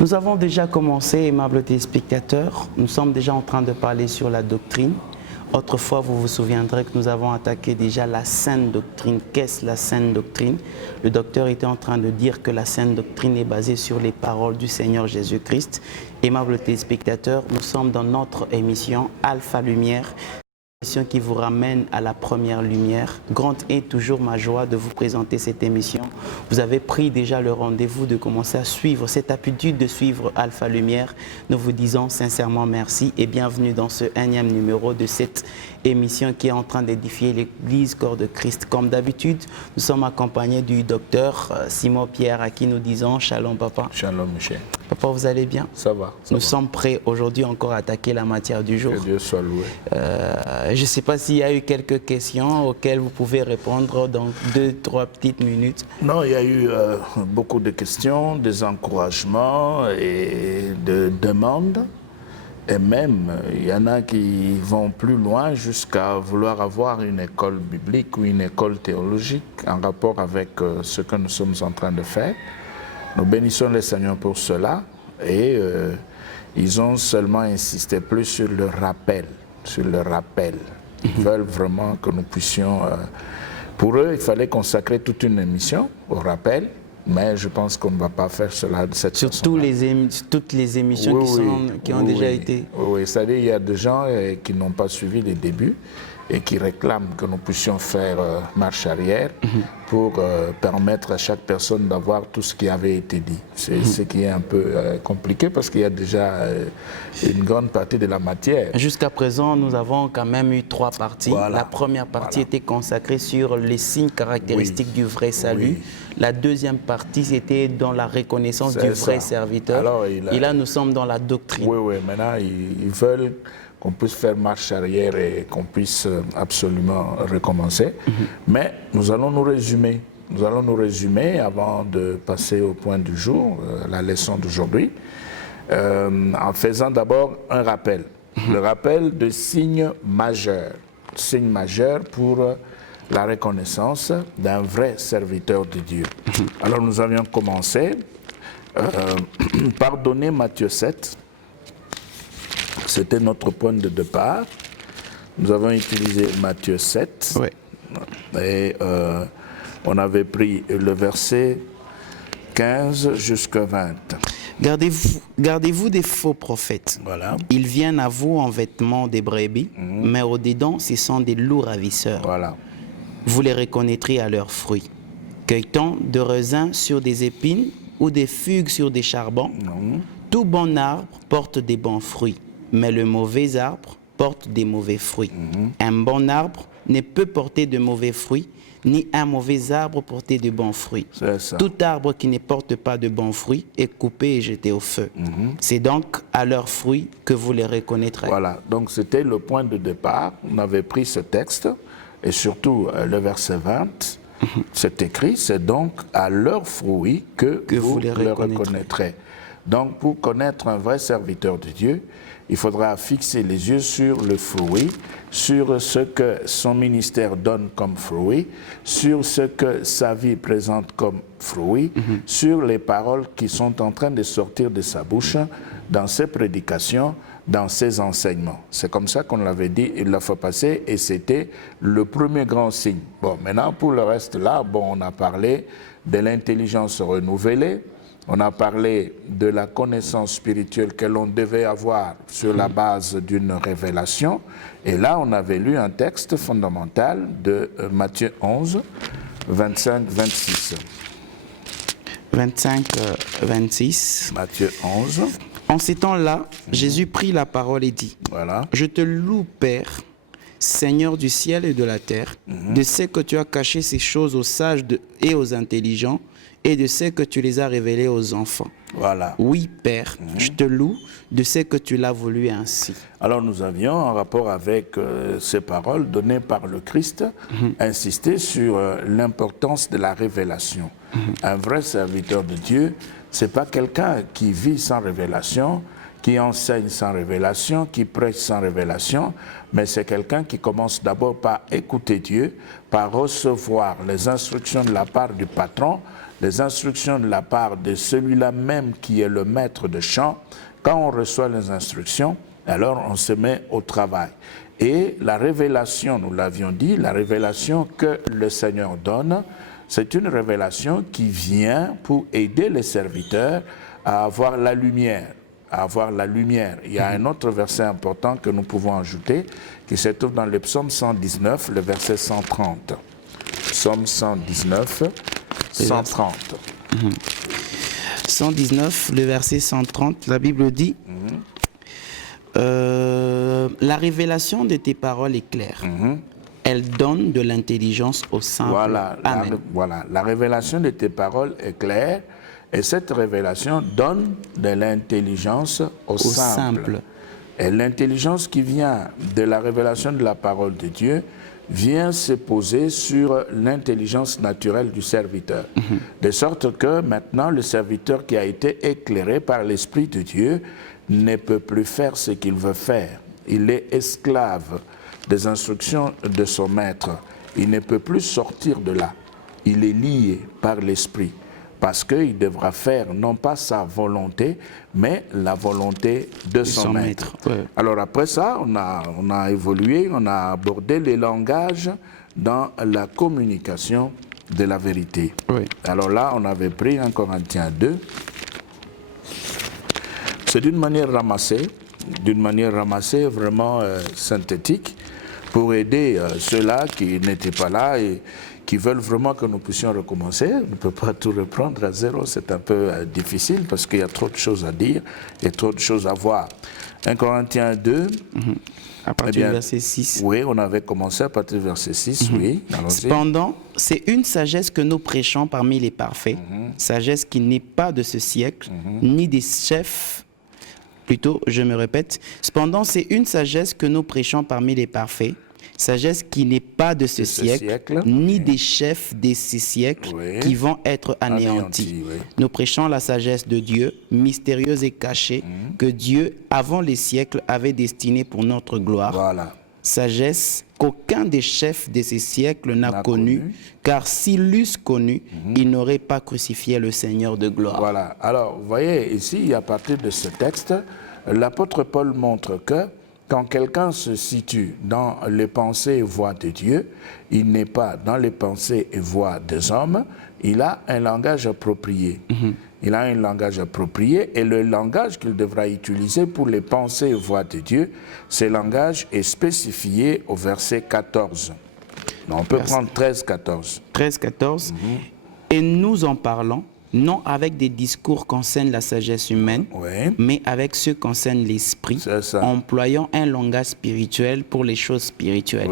Nous avons déjà commencé, aimables téléspectateurs, nous sommes déjà en train de parler sur la doctrine. Autrefois, vous vous souviendrez que nous avons attaqué déjà la saine doctrine. Qu'est-ce la saine doctrine? Le docteur était en train de dire que la saine doctrine est basée sur les paroles du Seigneur Jésus-Christ. Aimables téléspectateurs, nous sommes dans notre émission Alpha Lumière, émission qui vous ramène à la première lumière. Grande est toujours ma joie de vous présenter cette émission. Vous avez pris déjà le rendez-vous de commencer à suivre cette habitude de suivre Alpha Lumière. Nous vous disons sincèrement merci et bienvenue dans ce 1e numéro de cette émission qui est en train d'édifier l'Église Corps de Christ. Comme d'habitude, nous sommes accompagnés du docteur Simon Pierre à qui nous disons Shalom papa. Shalom Michel. Papa, vous allez bien? Ça va. Nous sommes prêts aujourd'hui encore à attaquer la matière du jour. Que Dieu soit loué. Je ne sais pas s'il y a eu quelques questions auxquelles vous pouvez répondre dans 2-3 petites minutes. Non, il y a eu beaucoup de questions, des encouragements et de demandes. Et même, il y en a qui vont plus loin jusqu'à vouloir avoir une école biblique ou une école théologique en rapport avec ce que nous sommes en train de faire. Nous bénissons le Seigneur pour cela et ils ont seulement insisté plus sur le rappel. Ils veulent vraiment que nous puissions... pour eux, il fallait consacrer toute une émission au rappel, mais je pense qu'on ne va pas faire cela de cette façon. Sur toutes les émissions qui ont déjà été... Oui, c'est-à-dire qu'il y a des gens qui n'ont pas suivi les débuts et qui réclament que nous puissions faire marche arrière pour permettre à chaque personne d'avoir tout ce qui avait été dit. C'est ce qui est un peu compliqué parce qu'il y a déjà une grande partie de la matière. Jusqu'à présent, nous avons quand même eu 3 parties. Voilà. La première partie était consacrée sur les signes caractéristiques du vrai salut. La deuxième partie, c'était dans la reconnaissance du vrai serviteur. Alors, et là, nous sommes dans la doctrine. Oui, maintenant, ils veulent qu'on puisse faire marche arrière et qu'on puisse absolument recommencer. Mais nous allons nous résumer. Nous allons nous résumer avant de passer au point du jour, la leçon d'aujourd'hui, en faisant d'abord un rappel. Le rappel de signes majeurs. Signes majeurs pour la reconnaissance d'un vrai serviteur de Dieu. Alors nous avions commencé par donner Matthieu 7. C'était notre point de départ. Nous avons utilisé Matthieu 7. Oui. Et on avait pris le verset 15 jusqu'à 20. Gardez-vous des faux prophètes. Voilà. Ils viennent à vous en vêtements des brebis, mais au-dedans, ce sont des loups ravisseurs. Voilà. Vous les reconnaîtrez à leurs fruits. Cueille-t-on de raisins sur des épines ou des figues sur des charbons? Tout bon arbre porte des bons fruits, mais le mauvais arbre porte des mauvais fruits. Un bon arbre ne peut porter de mauvais fruits, ni un mauvais arbre porter de bons fruits. C'est ça. Tout arbre qui ne porte pas de bons fruits est coupé et jeté au feu. C'est donc à leurs fruits que vous les reconnaîtrez. Voilà, donc c'était le point de départ. On avait pris ce texte, et surtout le verset 20. C'est écrit, c'est donc à leurs fruits que vous les reconnaîtrez. Donc, pour connaître un vrai serviteur de Dieu, il faudra fixer les yeux sur le fruit, sur ce que son ministère donne comme fruit, sur ce que sa vie présente comme fruit, sur les paroles qui sont en train de sortir de sa bouche dans ses prédications, dans ses enseignements. C'est comme ça qu'on l'avait dit la fois passée et c'était le premier grand signe. Bon, maintenant, pour le reste là, on a parlé de l'intelligence renouvelée. On a parlé de la connaissance spirituelle que l'on devait avoir sur la base d'une révélation. Et là, on avait lu un texte fondamental de Matthieu 11, 25-26. 25-26. Matthieu 11. En ces temps-là, Jésus prit la parole et dit, Voilà. Je te loue, Père, Seigneur du ciel et de la terre, de ce que tu as caché ces choses aux sages et aux intelligents, et de ce que tu les as révélés aux enfants. Voilà. Oui, Père, je te loue de ce que tu l'as voulu ainsi. Alors nous avions, en rapport avec ces paroles données par le Christ, insisté sur l'importance de la révélation. Un vrai serviteur de Dieu, ce n'est pas quelqu'un qui vit sans révélation, qui enseigne sans révélation, qui prêche sans révélation, mais c'est quelqu'un qui commence d'abord par écouter Dieu, par recevoir les instructions de la part du patron, les instructions de la part de celui-là même qui est le maître de chant. Quand on reçoit les instructions, alors on se met au travail. Et la révélation, nous l'avions dit, la révélation que le Seigneur donne, c'est une révélation qui vient pour aider les serviteurs à avoir la lumière. À avoir la lumière. Il y a un autre verset important que nous pouvons ajouter, qui se trouve dans le psaume 119, le verset 130. Psaume 119, 130. 119, le verset 130, la Bible dit la révélation de tes paroles est claire. Elle donne de l'intelligence au simple. Amen. Voilà, la révélation de tes paroles est claire. Et cette révélation donne de l'intelligence au simple. Et l'intelligence qui vient de la révélation de la parole de Dieu vient se poser sur l'intelligence naturelle du serviteur. De sorte que maintenant, le serviteur qui a été éclairé par l'Esprit de Dieu ne peut plus faire ce qu'il veut faire. Il est esclave des instructions de son maître. Il ne peut plus sortir de là. Il est lié par l'Esprit. Parce qu'il devra faire non pas sa volonté, mais la volonté de son maître. Ouais. Alors après ça, on a évolué, on a abordé les langages dans la communication de la vérité. Ouais. Alors là, on avait pris 1 Corinthiens 2. C'est d'une manière ramassée vraiment synthétique, pour aider ceux-là qui n'étaient pas là et qui veulent vraiment que nous puissions recommencer. On ne peut pas tout reprendre à zéro, c'est un peu difficile parce qu'il y a trop de choses à dire et trop de choses à voir. 1 Corinthiens 2. À partir du verset 6. Oui, on avait commencé à partir du verset 6, oui. Cependant, c'est une sagesse que nous prêchons parmi les parfaits, sagesse qui n'est pas de ce siècle, ni des chefs. Plutôt, je me répète, cependant, c'est une sagesse que nous prêchons parmi les parfaits, sagesse qui n'est pas de ce siècle, ni des chefs de ces siècles qui vont être anéantis. Nous prêchons la sagesse de Dieu, mystérieuse et cachée, que Dieu, avant les siècles, avait destinée pour notre gloire. Voilà. Sagesse qu'aucun des chefs de ces siècles n'a connue, car s'ils l'eussent connue, ils n'auraient pas crucifié le Seigneur de gloire. Voilà. Alors, vous voyez, ici, à partir de ce texte, l'apôtre Paul montre que quand quelqu'un se situe dans les pensées et voies de Dieu, il n'est pas dans les pensées et voies des hommes, il a un langage approprié. Il a un langage approprié et le langage qu'il devra utiliser pour les pensées et voies de Dieu, ce langage est spécifié au verset 14. Donc on peut prendre 13-14. 13-14. Et nous en parlons, non avec des discours concernant la sagesse humaine, mais avec ceux concernant l'esprit, employant un langage spirituel pour les choses spirituelles.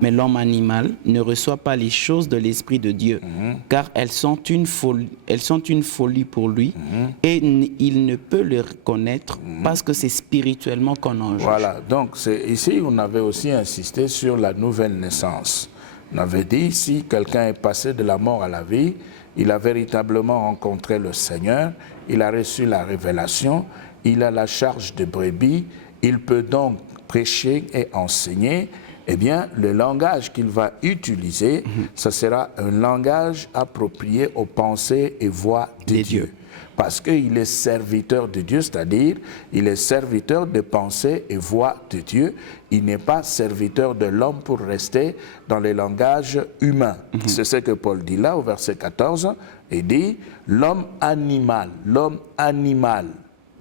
Mais l'homme animal ne reçoit pas les choses de l'esprit de Dieu, car elles sont une folie pour lui, et il ne peut le reconnaître parce que c'est spirituellement qu'on en juge. Voilà, donc ici on avait aussi insisté sur la nouvelle naissance. On avait dit, si quelqu'un est passé de la mort à la vie, il a véritablement rencontré le Seigneur, il a reçu la révélation, il a la charge de brebis, il peut donc prêcher et enseigner. Eh bien, le langage qu'il va utiliser, ce sera un langage approprié aux pensées et voies de Dieu. Parce qu'il est serviteur de Dieu, c'est-à-dire il est serviteur de pensées et voies de Dieu. Il n'est pas serviteur de l'homme pour rester dans les langages humains. C'est ce que Paul dit là au verset 14. Il dit l'homme animal.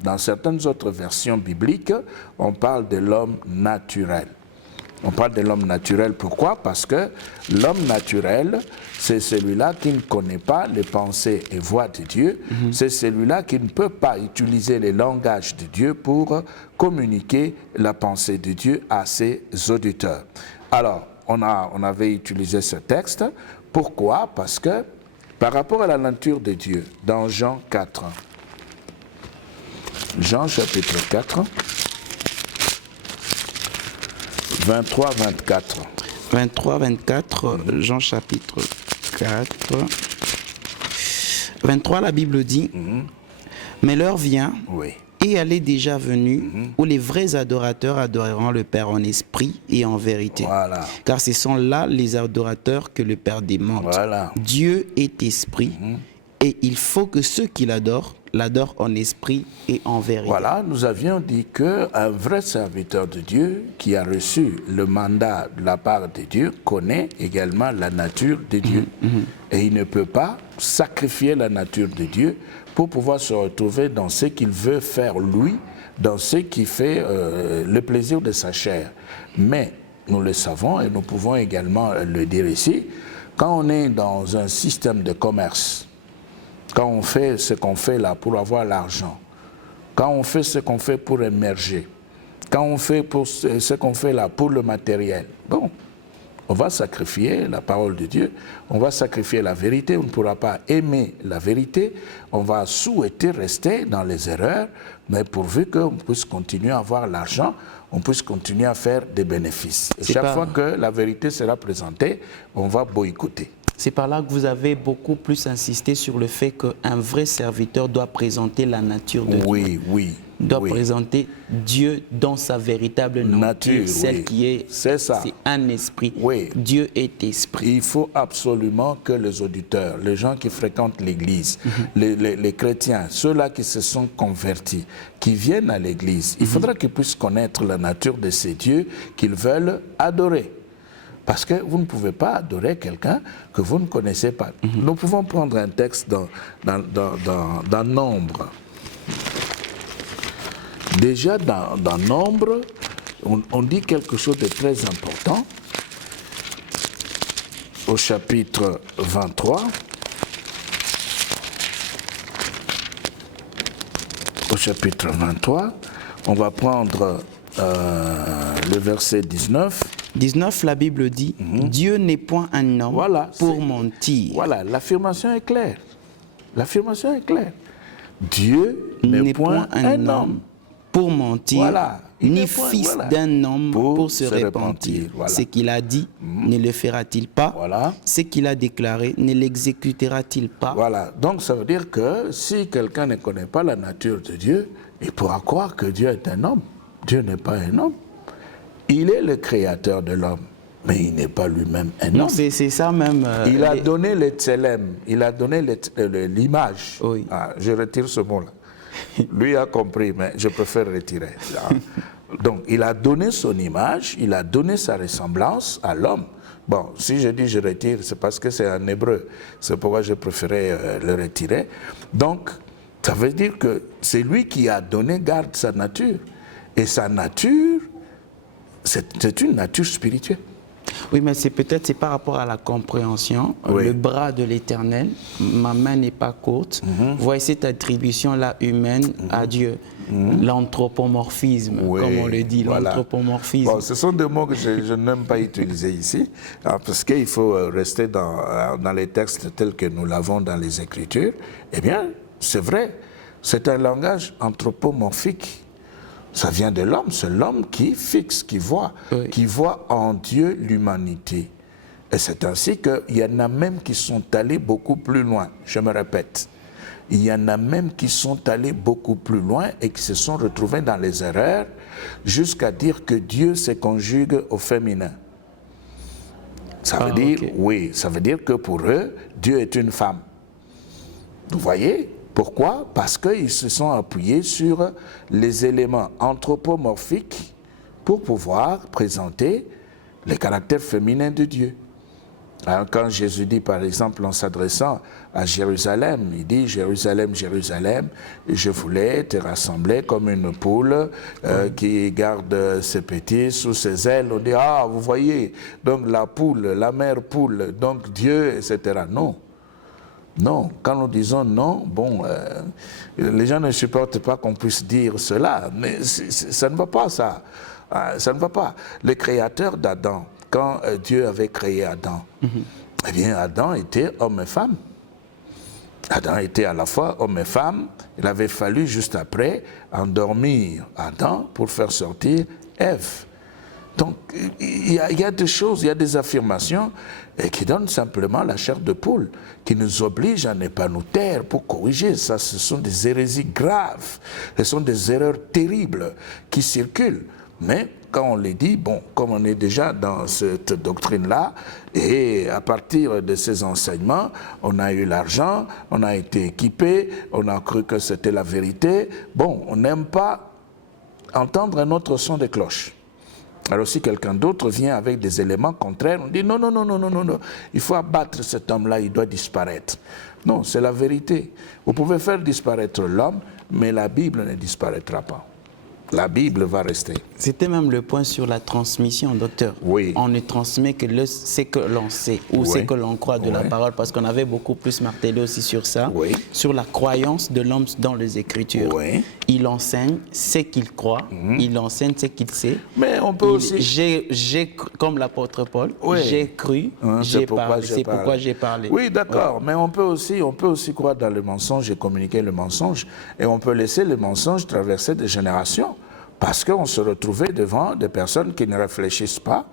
Dans certaines autres versions bibliques, on parle de l'homme naturel. On parle de l'homme naturel, pourquoi? Parce que l'homme naturel, c'est celui-là qui ne connaît pas les pensées et voies de Dieu. C'est celui-là qui ne peut pas utiliser les langages de Dieu pour communiquer la pensée de Dieu à ses auditeurs. Alors, on avait utilisé ce texte. Pourquoi? Parce que par rapport à la nature de Dieu, dans Jean 4, Jean chapitre 4, 23-24. 23-24, Jean chapitre 4. 23, la Bible dit, mais l'heure vient, Et elle est déjà venue où les vrais adorateurs adoreront le Père en esprit et en vérité. Voilà. Car ce sont là les adorateurs que le Père demande. Voilà. Dieu est esprit et il faut que ceux qui l'adorent en esprit et en vérité. Voilà, nous avions dit qu'un vrai serviteur de Dieu qui a reçu le mandat de la part de Dieu connaît également la nature de Dieu. Et il ne peut pas sacrifier la nature de Dieu pour pouvoir se retrouver dans ce qu'il veut faire lui, dans ce qui fait le plaisir de sa chair. Mais nous le savons et nous pouvons également le dire ici, quand on est dans un système de commerce, quand on fait ce qu'on fait là pour avoir l'argent, quand on fait ce qu'on fait pour émerger, quand on fait ce qu'on fait là pour le matériel, bon, on va sacrifier la parole de Dieu, on va sacrifier la vérité, on ne pourra pas aimer la vérité, on va souhaiter rester dans les erreurs, mais pourvu qu'on puisse continuer à avoir l'argent, on puisse continuer à faire des bénéfices. Et chaque fois que la vérité sera présentée, on va boycotter. C'est par là que vous avez beaucoup plus insisté sur le fait qu'un vrai serviteur doit présenter la nature de Dieu. Oui. Doit présenter Dieu dans sa véritable nature, celle qui est, c'est un esprit. Oui. Dieu est esprit. Il faut absolument que les auditeurs, les gens qui fréquentent l'église, les chrétiens, ceux-là qui se sont convertis, qui viennent à l'église, il faudra qu'ils puissent connaître la nature de ces dieux qu'ils veulent adorer. Parce que vous ne pouvez pas adorer quelqu'un que vous ne connaissez pas. Nous pouvons prendre un texte dans Nombre. Déjà, dans Nombre, on dit quelque chose de très important. Au chapitre 23. Au chapitre 23, on va prendre le verset 19. 19, la Bible dit, Dieu n'est point un homme pour mentir. Voilà, l'affirmation est claire. L'affirmation est claire. Dieu n'est point un homme pour mentir, voilà, ni fils d'un homme pour se repentir. Voilà. Ce qu'il a dit, ne le fera-t-il pas? Voilà. Ce qu'il a déclaré, ne l'exécutera-t-il pas? Voilà, donc ça veut dire que si quelqu'un ne connaît pas la nature de Dieu, il pourra croire que Dieu est un homme. Dieu n'est pas un homme. Il est le créateur de l'homme, mais il n'est pas lui-même un homme. C'est ça même. Il a donné le tselem, il a donné l'image. Oui. Je retire ce mot-là. Lui a compris, mais je préfère retirer. Donc, il a donné son image, il a donné sa ressemblance à l'homme. Bon, si je dis je retire, c'est parce que c'est en hébreu. C'est pourquoi je préférais le retirer. Donc, ça veut dire que c'est lui qui a donné garde sa nature. Et sa nature, c'est une nature spirituelle. Oui, mais c'est peut-être par rapport à la compréhension. Le bras de l'Éternel, ma main n'est pas courte. Voyez cette attribution-là humaine à Dieu. L'anthropomorphisme, comme on le dit, l'anthropomorphisme. Bon, ce sont des mots que je n'aime pas utiliser ici, parce qu'il faut rester dans les textes tels que nous l'avons dans les Écritures. Eh bien, c'est vrai, c'est un langage anthropomorphique. Ça vient de l'homme, c'est l'homme qui fixe, qui voit en Dieu l'humanité. Et c'est ainsi qu'il y en a même qui sont allés beaucoup plus loin. Je me répète, il y en a même qui sont allés beaucoup plus loin et qui se sont retrouvés dans les erreurs jusqu'à dire que Dieu se conjugue au féminin. Ça veut dire, ça veut dire que pour eux, Dieu est une femme. Vous voyez ? Pourquoi? Parce qu'ils se sont appuyés sur les éléments anthropomorphiques pour pouvoir présenter le caractère féminin de Dieu. Alors, quand Jésus dit, par exemple, en s'adressant à Jérusalem, il dit « Jérusalem, Jérusalem, je voulais te rassembler comme une poule qui garde ses petits sous ses ailes. » On dit « Ah, vous voyez, donc la poule, la mère poule, donc Dieu, etc. » Non. Non, quand nous disons non, bon, les gens ne supportent pas qu'on puisse dire cela, mais ça ne va pas, ça. Ça ne va pas. Le créateur d'Adam, quand Dieu avait créé Adam, eh bien, Adam était homme et femme. Adam était à la fois homme et femme. Il avait fallu, juste après, endormir Adam pour faire sortir Ève. Donc, il y a des choses, il y a des affirmations qui donnent simplement la chair de poule, qui nous obligent à ne pas nous taire pour corriger. Ça, ce sont des hérésies graves, ce sont des erreurs terribles qui circulent. Mais quand on les dit, bon, comme on est déjà dans cette doctrine-là, et à partir de ces enseignements, on a eu l'argent, on a été équipé, on a cru que c'était la vérité. Bon, on n'aime pas entendre un autre son de cloche. Alors si quelqu'un d'autre vient avec des éléments contraires, on dit non, non, non, non, non, non, non, il faut abattre cet homme-là, il doit disparaître. Non, c'est la vérité. Vous pouvez faire disparaître l'homme, mais la Bible ne disparaîtra pas. La Bible va rester. C'était même le point sur la transmission, docteur. Oui. On ne transmet que ce que l'on sait ou ce que l'on croit de la parole, parce qu'on avait beaucoup plus martelé aussi sur ça, sur la croyance de l'homme dans les Écritures. Oui. Il enseigne ce qu'il croit, il enseigne ce qu'il sait. Mais on peut aussi... J'ai, comme l'apôtre Paul, j'ai cru, j'ai parlé, c'est pourquoi j'ai parlé. Oui, d'accord, mais on peut aussi croire dans le mensonge et communiquer le mensonge, et on peut laisser le mensonge traverser des générations. Parce qu'on se retrouvait devant des personnes qui ne réfléchissent pas,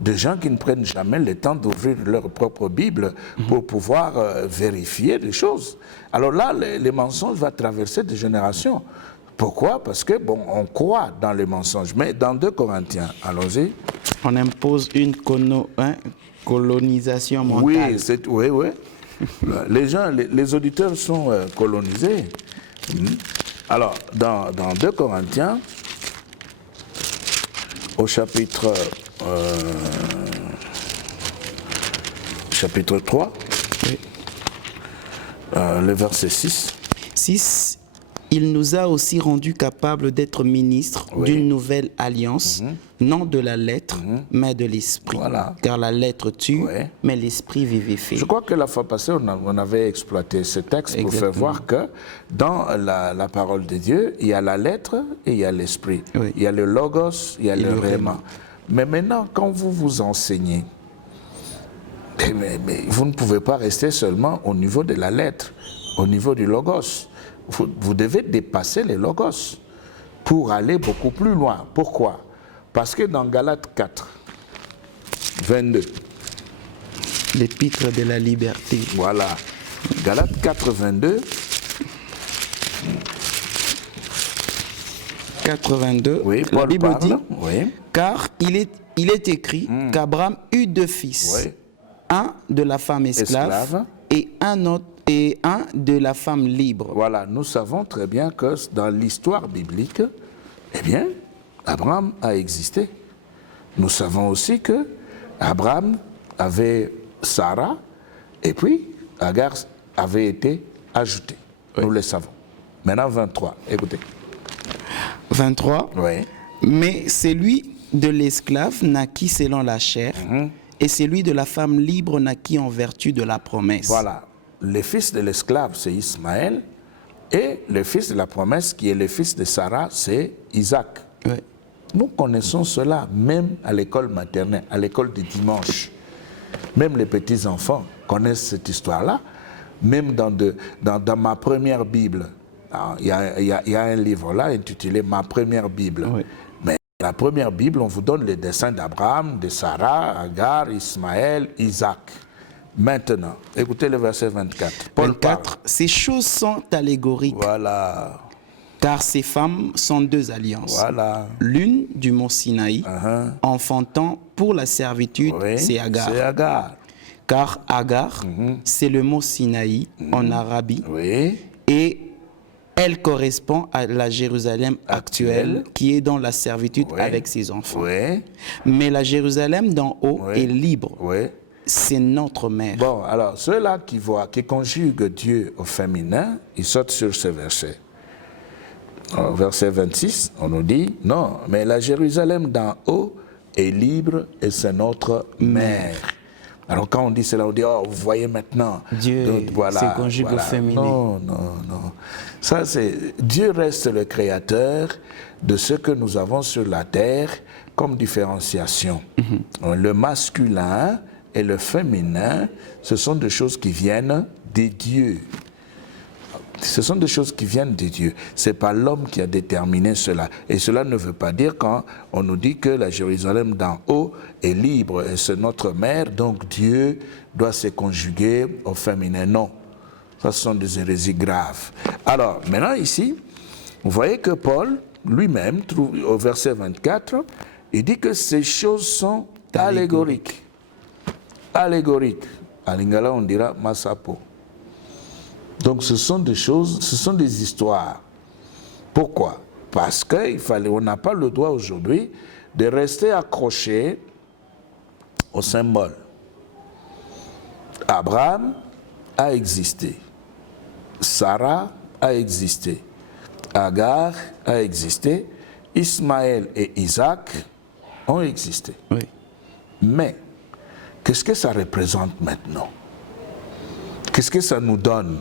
des gens qui ne prennent jamais le temps d'ouvrir leur propre Bible pour pouvoir vérifier les choses. Alors là, les mensonges vont traverser des générations. Pourquoi? Parce que, bon, on croit dans les mensonges. Mais dans 2 Corinthiens, allons-y. On impose une colonisation mentale. Oui. Les gens, les auditeurs sont colonisés. Alors, dans 2 Corinthiens, au chapitre 3, le verset 6. 6. Il nous a aussi rendus capables d'être ministres d'une nouvelle alliance, non de la lettre, mais de l'esprit. Voilà. Car la lettre tue, mais l'esprit vivifie. Je crois que la fois passée, on avait exploité ce texte pour faire voir que dans la parole de Dieu, il y a la lettre et il y a l'esprit. Oui. Il y a le logos, il y a le rhéma. Mais maintenant, quand vous enseignez, mais vous ne pouvez pas rester seulement au niveau de la lettre, au niveau du logos. Vous devez dépasser les logos pour aller beaucoup plus loin. Pourquoi? Parce que dans Galates 4, 22, l'épître de la liberté. Voilà. Galates 4, 22. 82, oui, la Bible parle, dit, car il est écrit qu'Abraham eut 2 fils, un de la femme esclave. Et un autre, et un de la femme libre. Voilà, nous savons très bien que dans l'histoire biblique, eh bien, Abraham a existé. Nous savons aussi que Abraham avait Sarah, et puis Agar avait été ajoutée. Nous le savons. Maintenant, 23, écoutez. 23. Mais celui de l'esclave naquit selon la chair, et celui de la femme libre naquit en vertu de la promesse. Voilà. Le fils de l'esclave, c'est Ismaël, et le fils de la promesse, qui est le fils de Sarah, c'est Isaac. Nous connaissons cela même à l'école maternelle, à l'école du dimanche. Même les petits-enfants connaissent cette histoire-là. Même dans ma première Bible, il y a un livre là intitulé « Ma première Bible ». Mais la première Bible, on vous donne les dessins d'Abraham, de Sarah, Agar, Ismaël, Isaac. Maintenant, écoutez le verset 24. Paul 24, ces choses sont allégoriques. Voilà. Car ces femmes sont 2 alliances. Voilà. L'une du mont Sinaï, enfantant pour la servitude, c'est Agar. C'est Agar. Car Agar, c'est le mont Sinaï en Arabie. Et elle correspond à la Jérusalem actuelle qui est dans la servitude avec ses enfants. Mais la Jérusalem d'en haut est libre. C'est notre mère. Bon, alors, ceux-là qui conjuguent Dieu au féminin, ils sautent sur ce verset. Au verset 26, on nous dit, non, mais la Jérusalem d'en haut est libre et c'est notre mère. Alors quand on dit cela, on dit, oh, vous voyez maintenant. Dieu se conjugue au féminin. Non. Ça, c'est, Dieu reste le créateur de ce que nous avons sur la terre comme différenciation. Le masculin et le féminin, ce sont des choses qui viennent des dieux. Ce sont des choses qui viennent de Dieu. Ce n'est pas l'homme qui a déterminé cela. Et cela ne veut pas dire quand on nous dit que la Jérusalem d'en haut est libre et c'est notre mère, donc Dieu doit se conjuguer au féminin. Non. Ça, ce sont des hérésies graves. Alors, maintenant ici, vous voyez que Paul, lui-même, au verset 24, il dit que ces choses sont allégoriques. Allégoriques. À lingala, on dira masapo. Donc ce sont des choses, ce sont des histoires. Pourquoi? Parce qu'on n'a pas le droit aujourd'hui de rester accroché au symbole. Abraham a existé. Sarah a existé. Agar a existé. Ismaël et Isaac ont existé. Oui. Mais, qu'est-ce que ça représente maintenant? Qu'est-ce que ça nous donne?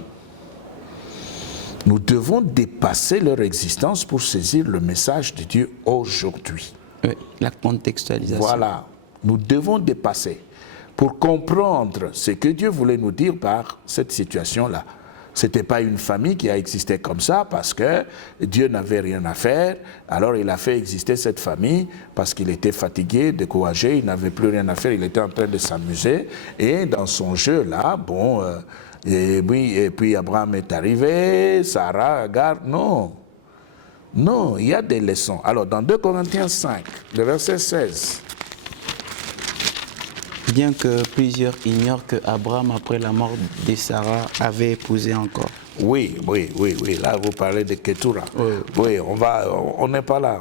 Nous devons dépasser leur existence pour saisir le message de Dieu aujourd'hui. Oui, la contextualisation. Voilà, nous devons dépasser pour comprendre ce que Dieu voulait nous dire par cette situation-là. Ce n'était pas une famille qui a existé comme ça parce que Dieu n'avait rien à faire. Alors il a fait exister cette famille parce qu'il était fatigué, découragé, il n'avait plus rien à faire, il était en train de s'amuser. Et dans son jeu-là, bon... Et puis Abraham est arrivé, Sarah, Agar, non. Non, il y a des leçons. Alors, dans 2 Corinthiens 5, le verset 16. Bien que plusieurs ignorent que Abraham, après la mort de Sarah, avait épousé encore. Oui. Là, vous parlez de Ketura. Oui, on n'est pas là.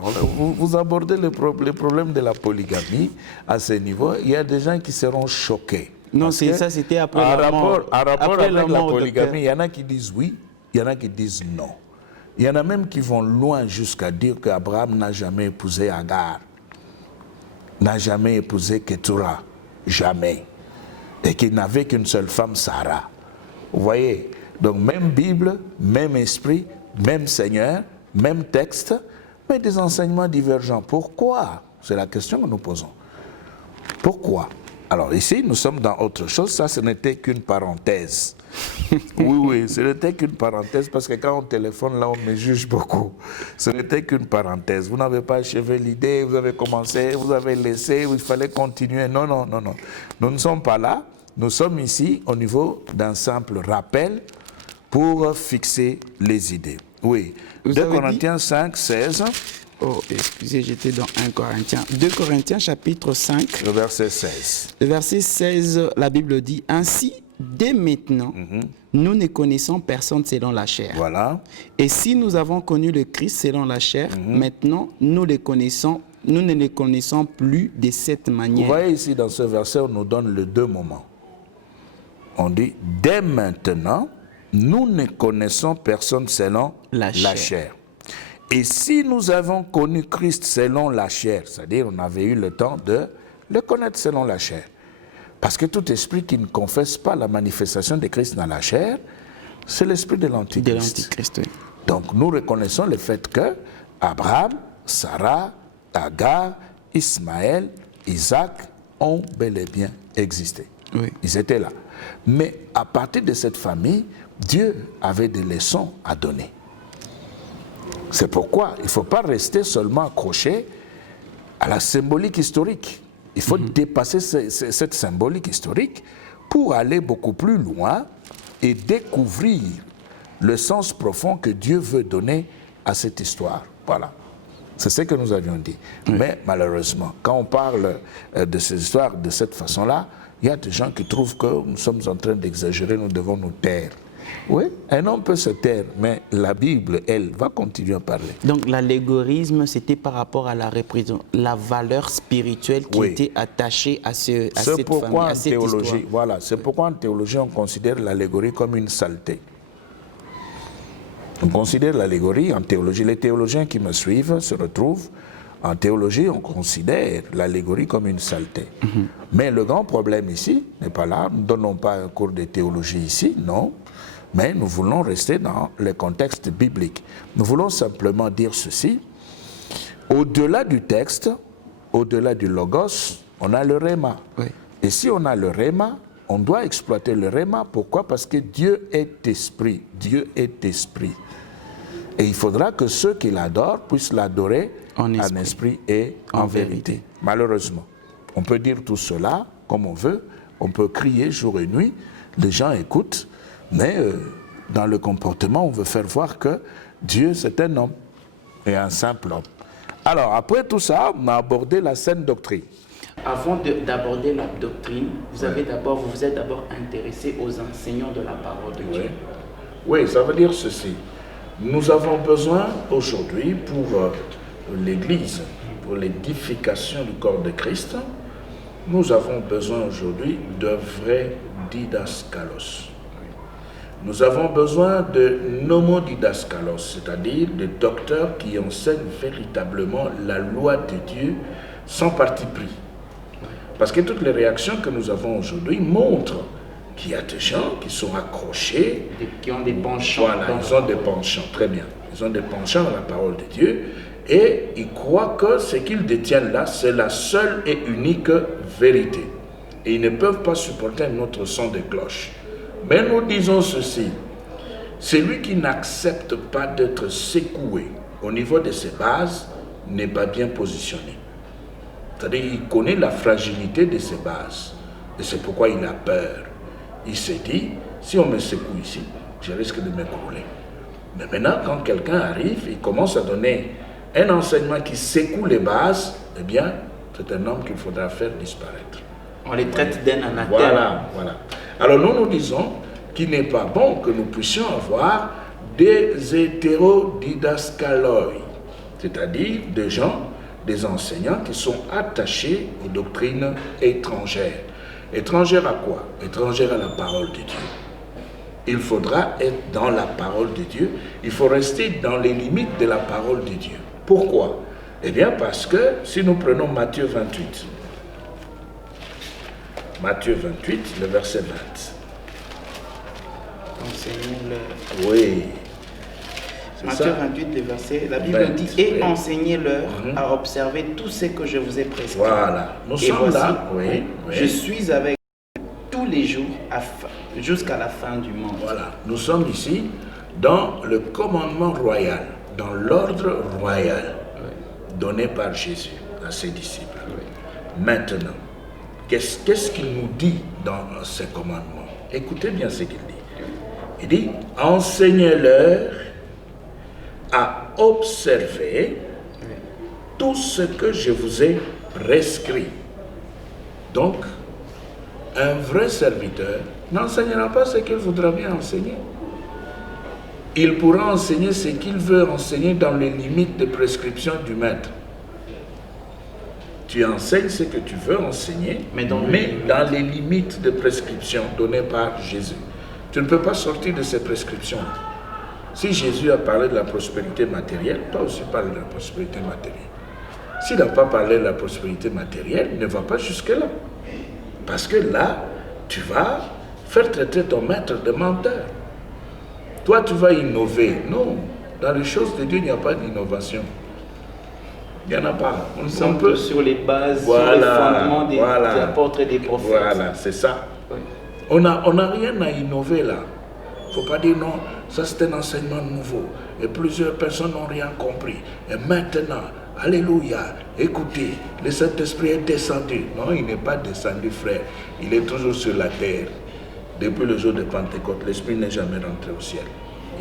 Vous abordez le problème de la polygamie à ce niveau. Il y a des gens qui seront choqués. Non, ça c'était après la mort. En rapport avec la polygamie, il y en a qui disent oui, il y en a qui disent non. Il y en a même qui vont loin jusqu'à dire qu'Abraham n'a jamais épousé Agar, n'a jamais épousé Ketura, jamais. Et qu'il n'avait qu'une seule femme, Sarah. Vous voyez, donc même Bible, même esprit, même Seigneur, même texte, mais des enseignements divergents. Pourquoi? C'est la question que nous posons. Pourquoi? Alors ici, nous sommes dans autre chose. Ça, ce n'était qu'une parenthèse. Oui, ce n'était qu'une parenthèse parce que quand on téléphone, là, on me juge beaucoup. Ce n'était qu'une parenthèse. Vous n'avez pas achevé l'idée, vous avez commencé, vous avez laissé, il fallait continuer. Non. Nous ne sommes pas là. Nous sommes ici au niveau d'un simple rappel pour fixer les idées. Oui. 2 Corinthiens 5, 16. Oh, excusez, j'étais dans 1 Corinthiens. 2 Corinthiens, chapitre 5. Le verset 16. Le verset 16, la Bible dit, « Ainsi, dès maintenant, nous ne connaissons personne selon la chair. Voilà. Et si nous avons connu le Christ selon la chair, maintenant, nous ne le connaissons plus de cette manière. » Vous voyez ici, dans ce verset, on nous donne les deux moments. On dit, « Dès maintenant, nous ne connaissons personne selon la chair. » Et si nous avons connu Christ selon la chair, c'est-à-dire on avait eu le temps de le connaître selon la chair. Parce que tout esprit qui ne confesse pas la manifestation de Christ dans la chair, c'est l'esprit de l'Antichrist. Oui. Donc nous reconnaissons le fait que Abraham, Sarah, Agar, Ismaël, Isaac ont bel et bien existé. Oui. Ils étaient là. Mais à partir de cette famille, Dieu avait des leçons à donner. C'est pourquoi il ne faut pas rester seulement accroché à la symbolique historique. Il faut dépasser cette symbolique historique pour aller beaucoup plus loin et découvrir le sens profond que Dieu veut donner à cette histoire. Voilà. C'est ce que nous avions dit. Mais malheureusement, quand on parle de ces histoires de cette façon-là, il y a des gens qui trouvent que nous sommes en train d'exagérer, nous devons nous taire. Oui, un homme peut se taire, mais la Bible, elle, va continuer à parler. Donc l'allégorisme, c'était par rapport à la valeur spirituelle qui était attachée à cette famille, à cette histoire. Voilà, c'est pourquoi en théologie, on considère l'allégorie comme une saleté. On considère l'allégorie en théologie. Les théologiens qui me suivent se retrouvent. En théologie, on considère l'allégorie comme une saleté. Mais le grand problème ici n'est pas là. Nous ne donnons pas un cours de théologie ici, non. Mais nous voulons rester dans le contexte biblique. Nous voulons simplement dire ceci. Au-delà du texte, au-delà du logos, on a le réma. Oui. Et si on a le réma, on doit exploiter le réma. Pourquoi? Parce que Dieu est esprit. Dieu est esprit. Et il faudra que ceux qui l'adorent puissent l'adorer en esprit et en vérité. Malheureusement, on peut dire tout cela comme on veut, on peut crier jour et nuit, les gens écoutent, mais dans le comportement, on veut faire voir que Dieu, c'est un homme et un simple homme. Alors, après tout ça, on a abordé la saine doctrine. Avant d'aborder la doctrine, vous vous êtes d'abord intéressé aux enseignants de la parole de Dieu. Oui, ça veut dire ceci. Nous avons besoin aujourd'hui pour l'Église, pour l'édification du corps de Christ, nous avons besoin aujourd'hui de vrais didascalos. Nous avons besoin de nomodidaskalos, c'est-à-dire de docteurs qui enseignent véritablement la loi de Dieu sans parti pris. Parce que toutes les réactions que nous avons aujourd'hui montrent qu'il y a des gens qui sont accrochés, qui ont des penchants. Voilà, ils ont des penchants, très bien. Ils ont des penchants dans la parole de Dieu et ils croient que ce qu'ils détiennent là, c'est la seule et unique vérité. Et ils ne peuvent pas supporter notre son de cloche. Mais nous disons ceci, celui qui n'accepte pas d'être secoué au niveau de ses bases n'est pas bien positionné. C'est-à-dire qu'il connaît la fragilité de ses bases. Et c'est pourquoi il a peur. Il s'est dit, si on me secoue ici, je risque de m'écrouler. Mais maintenant, quand quelqu'un arrive et commence à donner un enseignement qui secoue les bases, eh bien, c'est un homme qu'il faudra faire disparaître. On les traite d'un anathème. Voilà. Alors nous disons qu'il n'est pas bon que nous puissions avoir des hétérodidascaloi, c'est-à-dire des gens, des enseignants qui sont attachés aux doctrines étrangères. Étrangères à quoi? Étrangères à la parole de Dieu. Il faudra être dans la parole de Dieu, il faut rester dans les limites de la parole de Dieu. Pourquoi? Eh bien parce que si nous prenons Matthieu 28, Matthieu 28, le verset 20. Enseignez-leur. Oui. Matthieu 28, le verset, la Bible 20, dit, et enseignez-leur à observer tout ce que je vous ai prescrit. Voilà, nous sommes là. Oui. Je suis avec vous tous les jours jusqu'à la fin du monde. Voilà, nous sommes ici dans le commandement royal, dans l'ordre royal donné par Jésus à ses disciples. Maintenant, qu'est-ce qu'il nous dit dans ces commandements? Écoutez bien ce qu'il dit. Il dit, enseignez-leur à observer tout ce que je vous ai prescrit. Donc, un vrai serviteur n'enseignera pas ce qu'il voudra bien enseigner. Il pourra enseigner ce qu'il veut enseigner dans les limites de prescription du maître. Tu enseignes ce que tu veux enseigner, mais dans les limites de prescription données par Jésus. Tu ne peux pas sortir de ces prescriptions. Si Jésus a parlé de la prospérité matérielle, toi aussi parle de la prospérité matérielle. S'il n'a pas parlé de la prospérité matérielle, ne va pas jusque-là. Parce que là, tu vas faire traiter ton maître de menteur. Toi, tu vas innover. Non, dans les choses de Dieu, il n'y a pas d'innovation. Il n'y en a pas. On sommes peu sur les bases, sur les fondements des apôtres et des prophètes. Voilà, c'est ça. Oui. On n'a rien à innover là. Il ne faut pas dire non, ça c'est un enseignement nouveau. Et plusieurs personnes n'ont rien compris. Et maintenant, alléluia, écoutez, le Saint-Esprit est descendu. Non, il n'est pas descendu, frère. Il est toujours sur la terre. Depuis le jour de Pentecôte, l'Esprit n'est jamais rentré au ciel.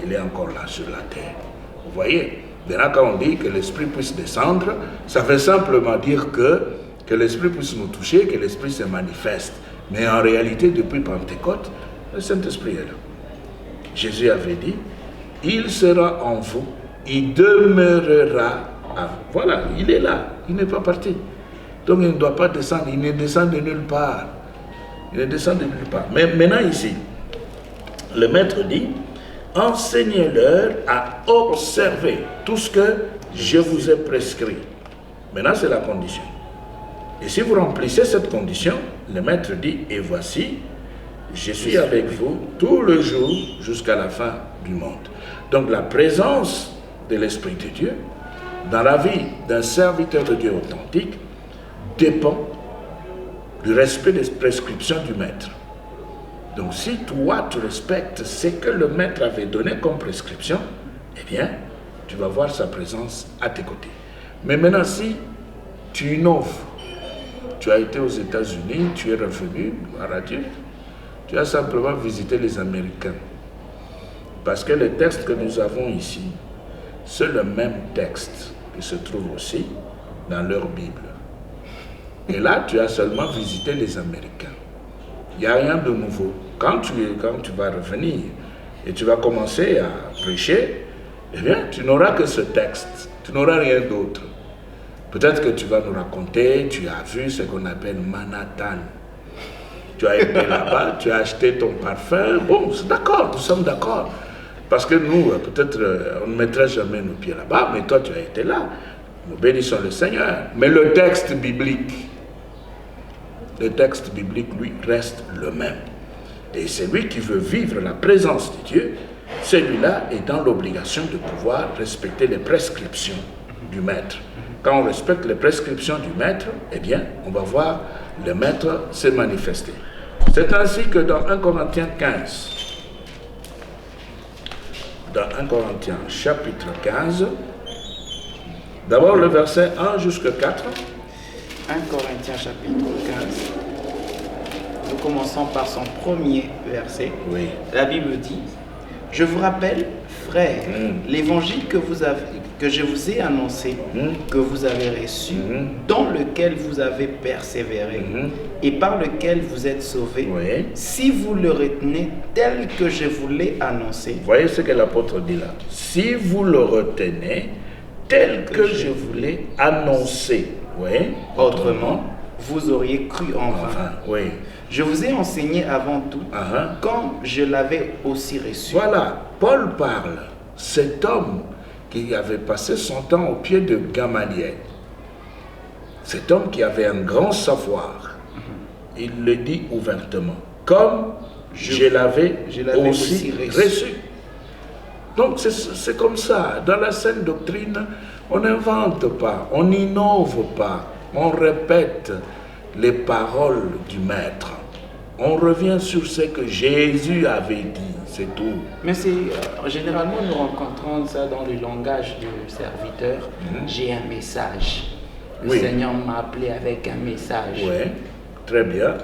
Il est encore là sur la terre. Vous voyez? Maintenant, quand on dit que l'Esprit puisse descendre, ça veut simplement dire que l'Esprit puisse nous toucher, que l'Esprit se manifeste. Mais en réalité, depuis Pentecôte, le Saint-Esprit est là. Jésus avait dit, il sera en vous, il demeurera à vous. Voilà, il est là, il n'est pas parti. Donc il ne doit pas descendre, il ne descend de nulle part. Il ne descend de nulle part. Mais maintenant ici, le maître dit, enseignez-leur à observer tout ce que je vous ai prescrit. Maintenant, c'est la condition. Et si vous remplissez cette condition, le maître dit, et voici, je suis avec vous tout le jour jusqu'à la fin du monde. Donc la présence de l'Esprit de Dieu dans la vie d'un serviteur de Dieu authentique dépend du respect des prescriptions du maître. Donc si toi tu respectes ce que le maître avait donné comme prescription, eh bien, tu vas voir sa présence à tes côtés. Mais maintenant, si tu innoves, tu as été aux États-Unis, tu es revenu à Radio, tu as simplement visité les Américains. Parce que le texte que nous avons ici, c'est le même texte qui se trouve aussi dans leur Bible. Et là, tu as seulement visité les Américains. Il n'y a rien de nouveau. Quand tu vas revenir et tu vas commencer à prêcher, eh bien, tu n'auras que ce texte. Tu n'auras rien d'autre. Peut-être que tu vas nous raconter, tu as vu ce qu'on appelle Manhattan. Tu as été là-bas, tu as acheté ton parfum. Bon, c'est d'accord, nous sommes d'accord. Parce que nous, peut-être, on ne mettrait jamais nos pieds là-bas, mais toi, tu as été là. Nous bénissons le Seigneur. Mais le texte biblique, lui, reste le même. Et celui qui veut vivre la présence de Dieu, celui-là est dans l'obligation de pouvoir respecter les prescriptions du maître. Quand on respecte les prescriptions du maître, eh bien, on va voir le maître se manifester. C'est ainsi que dans 1 Corinthiens 15, dans 1 Corinthiens chapitre 15, d'abord le verset 1 jusqu'à 4. 1 Corinthiens chapitre 15. Nous commençons par son premier verset. Oui. La Bible dit: je vous rappelle, frères, l'évangile que je vous ai annoncé, que vous avez reçu, dans lequel vous avez persévéré et par lequel vous êtes sauvés, si vous le retenez tel que je vous l'ai annoncé. Voyez ce que l'apôtre dit là. Si vous le retenez tel que je vous l'ai annoncé. Autrement, vous auriez cru en vain. Je vous ai enseigné avant tout, comme je l'avais aussi reçu. Voilà, Paul parle. Cet homme qui avait passé son temps au pied de Gamaliel, cet homme qui avait un grand savoir, il le dit ouvertement, comme je l'avais aussi reçu. Donc c'est comme ça, dans la saine doctrine, on n'invente pas, on n'innove pas, on répète les paroles du maître. On revient sur ce que Jésus avait dit, c'est tout. Mais généralement nous rencontrons ça dans le langage du serviteur. J'ai un message. Le Seigneur m'a appelé avec un message. Oui, très bien.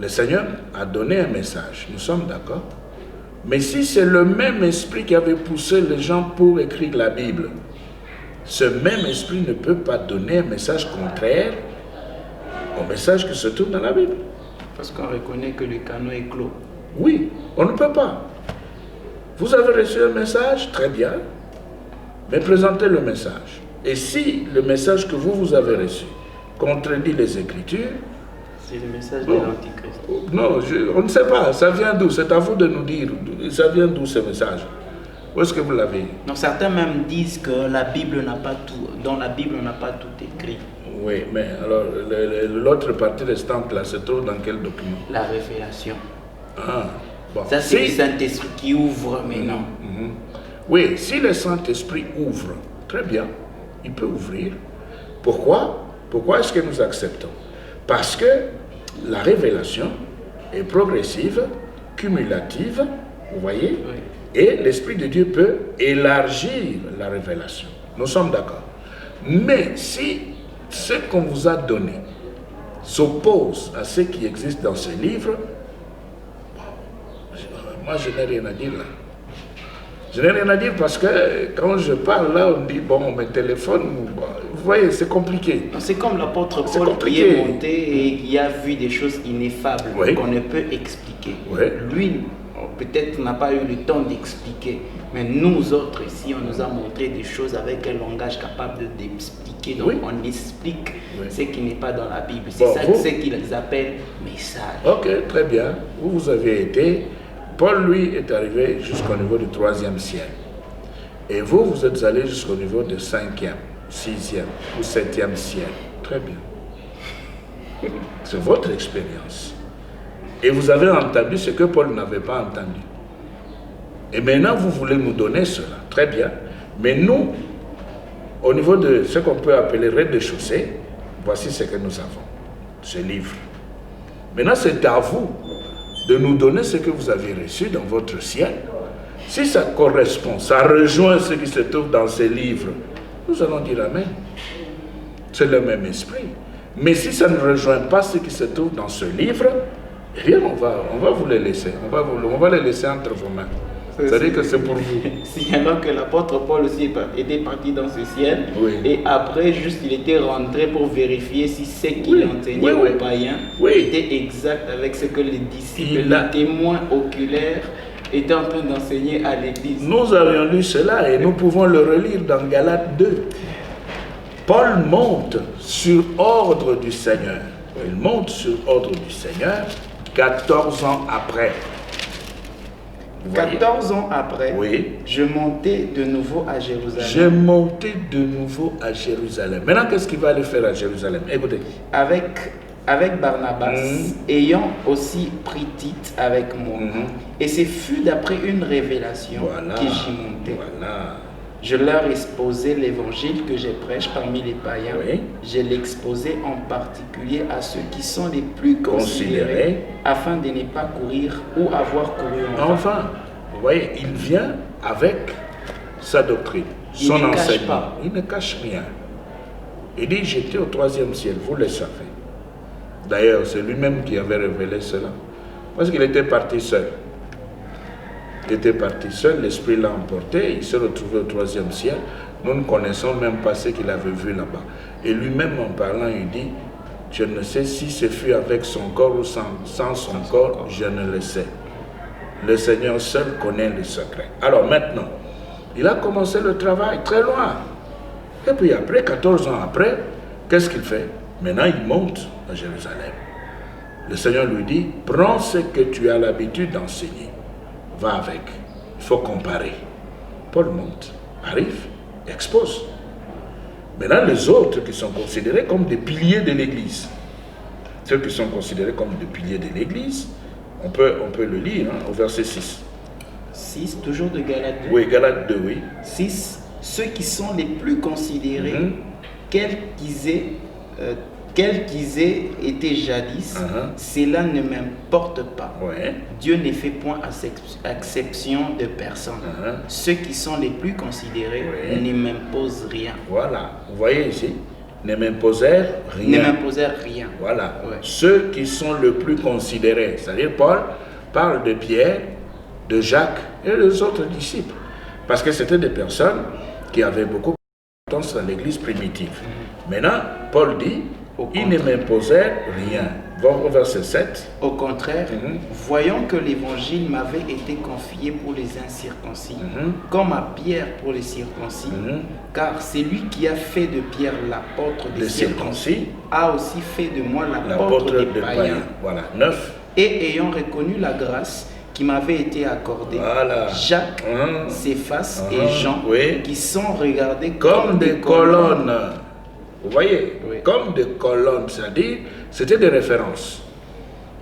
Le Seigneur a donné un message, nous sommes d'accord. Mais si c'est le même esprit qui avait poussé les gens pour écrire la Bible, ce même esprit ne peut pas donner un message contraire au message qui se trouve dans la Bible. Parce qu'on reconnaît que le canon est clos. Oui, on ne peut pas. Vous avez reçu un message, très bien, mais présentez le message. Et si le message que vous avez reçu contredit les Écritures, c'est le message de l'Antichrist. Non, on ne sait pas. Ça vient d'où? C'est à vous de nous dire. Ça vient d'où ce message? Où est-ce que vous l'avez? Non, certains même disent que la Bible n'a pas tout. Dans la Bible, on n'a pas tout écrit. Oui, mais alors l'autre partie restante là se trouve dans quel document? La révélation. Bon. Ça, c'est le Saint-Esprit qui ouvre maintenant. Oui, si le Saint-Esprit ouvre, très bien, il peut ouvrir. Pourquoi? Pourquoi est-ce que nous acceptons? Parce que la révélation est progressive, cumulative, vous voyez, et l'Esprit de Dieu peut élargir la révélation. Nous sommes d'accord. Mais si ce qu'on vous a donné s'oppose à ce qui existe dans ce livre, moi je n'ai rien à dire là. Je n'ai rien à dire parce que quand je parle là, on dit, bon, mes téléphones, vous voyez, c'est compliqué. C'est comme l'apôtre Paul qui est monté et qui a vu des choses ineffables qu'on ne peut expliquer. Lui, peut-être n'a pas eu le temps d'expliquer, mais nous autres ici, on nous a montré des choses avec un langage capable d'expliquer. Donc on explique ce qui n'est pas dans la Bible. C'est ça ce qu'ils appellent message. Ok, très bien. Vous avez été... Paul, lui, est arrivé jusqu'au niveau du 3e ciel. Et vous êtes allé jusqu'au niveau du 5e, 6e ou 7e ciel. Très bien. C'est votre expérience. Et vous avez entendu ce que Paul n'avait pas entendu. Et maintenant, vous voulez nous donner cela. Très bien. Mais nous, au niveau de ce qu'on peut appeler rez-de-chaussée, voici ce que nous avons. Ce livre. Maintenant, c'est à vous de nous donner ce que vous avez reçu dans votre ciel. Si ça correspond, ça rejoint ce qui se trouve dans ces livres, nous allons dire Amen. C'est le même esprit. Mais si ça ne rejoint pas ce qui se trouve dans ce livre, eh bien, on va vous les laisser. On va les laisser entre vos mains. C'est-à-dire que c'est pour vous. Signalant que l'apôtre Paul aussi était parti dans ce ciel. Oui. Et après, juste, il était rentré pour vérifier si ce qu'il enseignait aux païens était exact avec ce que les disciples, les témoins oculaires étaient en train d'enseigner à l'Église. Nous avions lu cela et nous pouvons le relire dans Galates 2. Paul monte sur ordre du Seigneur. Il monte sur ordre du Seigneur 14 ans après. 14 ans après, je montais de nouveau à Jérusalem. J'ai monté de nouveau à Jérusalem. Maintenant, qu'est-ce qu'il va aller faire à Jérusalem? Écoutez. Avec Barnabas, ayant aussi pris Tite avec moi. Et ce fut d'après une révélation que j'y montais. Je leur exposais l'évangile que je prêche parmi les païens. Je l'exposais en particulier à ceux qui sont les plus considérés, afin de ne pas courir ou avoir couru en vain. Enfin, vous voyez, il vient avec sa doctrine, son enseignement. Il ne cache rien. Il dit, j'étais au 3e ciel, vous le savez. D'ailleurs, c'est lui-même qui avait révélé cela. Parce qu'il était parti seul. Il était parti seul, l'esprit l'a emporté, il s'est retrouvé au 3e ciel. Nous ne connaissons même pas ce qu'il avait vu là-bas. Et lui-même en parlant, il dit, je ne sais si ce fut avec son corps ou sans son corps, je ne le sais. Le Seigneur seul connaît les secrets. Alors maintenant, il a commencé le travail très loin. Et puis après, 14 ans après, qu'est-ce qu'il fait? Maintenant, il monte à Jérusalem. Le Seigneur lui dit, prends ce que tu as l'habitude d'enseigner. Va avec. Il faut comparer. Paul monte, arrive, expose. Maintenant, les autres qui sont considérés comme des piliers de l'Église, ceux qui sont considérés comme des piliers de l'Église, on peut le lire au verset 6. 6, toujours de Galates 2. Oui, Galates 2, oui. 6, ceux qui sont les plus considérés, quels qu'ils aient été jadis, cela ne m'importe pas. Dieu ne fait point exception de personne. Ceux qui sont les plus considérés ne m'imposent rien. Voilà, vous voyez ici, ne m'imposèrent rien. Ne m'imposèrent rien. Voilà, ceux qui sont le plus considérés, c'est-à-dire Paul parle de Pierre, de Jacques et des autres disciples. Parce que c'était des personnes qui avaient beaucoup d'importance dans l'église primitive. Maintenant, Paul dit, ils ne m'imposèrent rien. Au verset 7. Au contraire, voyons que l'évangile m'avait été confié pour les incirconcis, comme à Pierre pour les circoncis, car c'est lui qui a fait de Pierre l'apôtre des circoncis, a aussi fait de moi l'apôtre des païens. Voilà, 9. Et ayant reconnu la grâce qui m'avait été accordée, Jacques, Céphas et Jean, qui sont regardés comme des colonnes. Vous voyez, comme des colonnes, c'est-à-dire, c'était des références.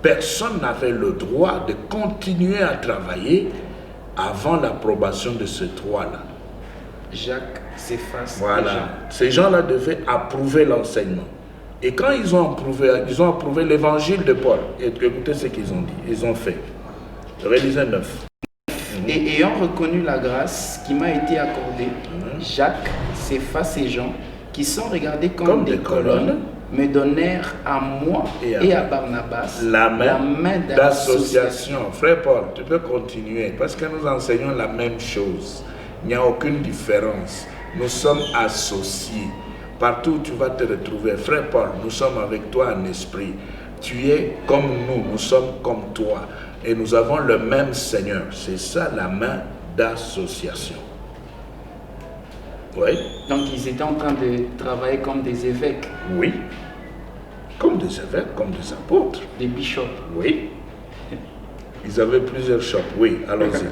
Personne n'avait le droit de continuer à travailler avant l'approbation de ces trois-là. Jacques, Céphas et Jean. Ces gens-là devaient approuver l'enseignement. Et quand ils ont approuvé l'évangile de Paul, et écoutez ce qu'ils ont dit, ils ont fait. Relisez 9. Et ayant reconnu la grâce qui m'a été accordée, Jacques, Céphas et Jean, qui sont regardés comme des colonnes, me donnèrent à moi et à Barnabas la main d'association. Frère Paul, tu peux continuer parce que nous enseignons la même chose. Il n'y a aucune différence. Nous sommes associés. Partout où tu vas te retrouver, frère Paul, nous sommes avec toi en esprit. Tu es comme nous sommes comme toi. Et nous avons le même Seigneur. C'est ça la main d'association. Oui. Donc ils étaient en train de travailler comme des évêques. Oui. Comme des évêques, comme des apôtres. Des bishops. Oui. Ils avaient plusieurs shops. Oui, allons-y.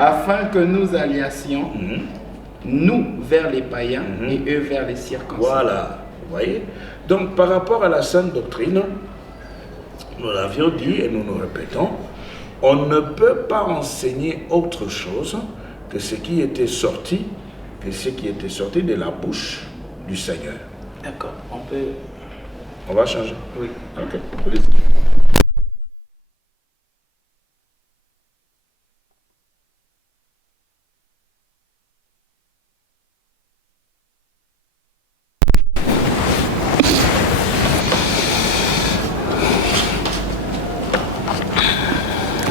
Afin que nous alliassions, nous vers les païens et eux vers les circoncis. Voilà. Vous voyez? Donc par rapport à la sainte doctrine, nous l'avions dit et nous nous répétons, on ne peut pas enseigner autre chose que ce qui était sorti de la bouche du Seigneur. D'accord, on va changer. Oui. Ok.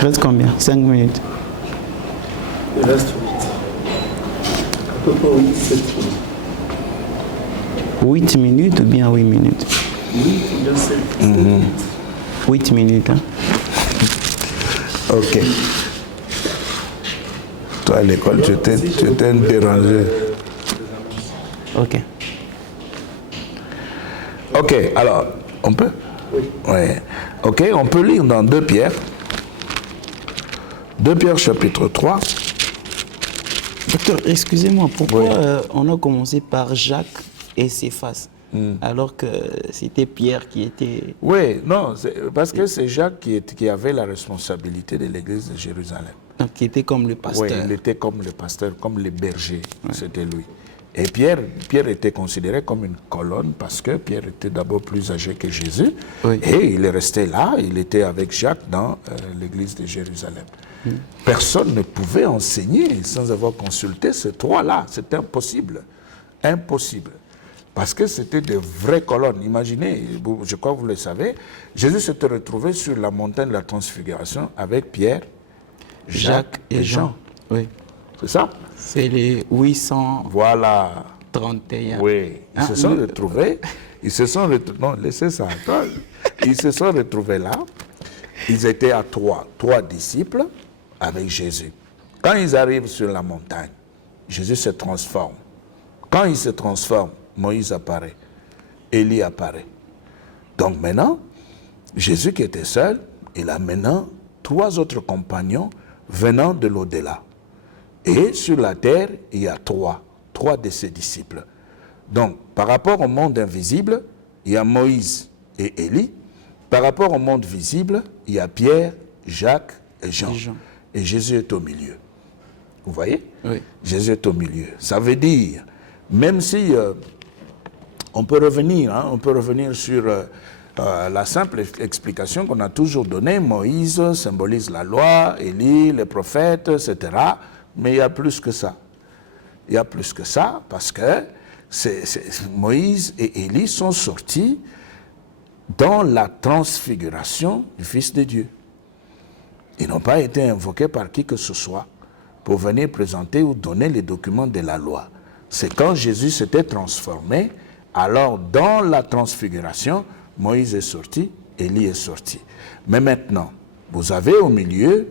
reste combien? 5 minutes. Il reste 8. À peu près 8, 7 minutes. 8 minutes ou bien 8 minutes? 8 ou bien 7 8 minutes. Hein? Ok. Toi, à l'école, tu t'es dérangé. Ok. Ok, alors, on peut? Oui. Ouais. Ok, on peut lire dans 2 Pierre. 2 Pierre chapitre 3. Docteur, excusez-moi, pourquoi on a commencé par Jacques et Céphas alors que c'était Pierre qui était... Oui, non, parce que c'est Jacques qui avait la responsabilité de l'église de Jérusalem. Donc, qui était comme le pasteur. Oui, il était comme le pasteur, comme le berger, c'était lui. Et Pierre était considéré comme une colonne parce que Pierre était d'abord plus âgé que Jésus. Oui. Et il est resté là, il était avec Jacques dans l'église de Jérusalem. Personne ne pouvait enseigner sans avoir consulté ces trois-là. C'était impossible. Impossible. Parce que c'était de vraies colonnes. Imaginez, je crois que vous le savez, Jésus s'était retrouvé sur la montagne de la Transfiguration avec Pierre, Jacques et Jean. Oui. C'est ça? C'est les 831. Voilà. Oui, ils se sont retrouvés. Non, laissez ça. Ils se sont retrouvés là. Ils étaient à trois disciples avec Jésus. Quand ils arrivent sur la montagne, Jésus se transforme. Quand il se transforme, Moïse apparaît. Élie apparaît. Donc maintenant, Jésus qui était seul, il a maintenant 3 autres compagnons venant de l'au-delà. Et sur la terre, il y a 3 de ses disciples. Donc, par rapport au monde invisible, il y a Moïse et Élie. Par rapport au monde visible, il y a Pierre, Jacques et Jean. Et Jésus est au milieu. Vous voyez? Oui. Jésus est au milieu. Ça veut dire, même si on peut revenir sur la simple explication qu'on a toujours donnée, Moïse symbolise la loi, Élie, les prophètes, etc. Mais il y a plus que ça. Il y a plus que ça parce que Moïse et Élie sont sortis dans la transfiguration du Fils de Dieu. Ils n'ont pas été invoqués par qui que ce soit pour venir présenter ou donner les documents de la loi. C'est quand Jésus s'était transformé, alors dans la transfiguration, Moïse est sorti, Élie est sorti. Mais maintenant, vous avez au milieu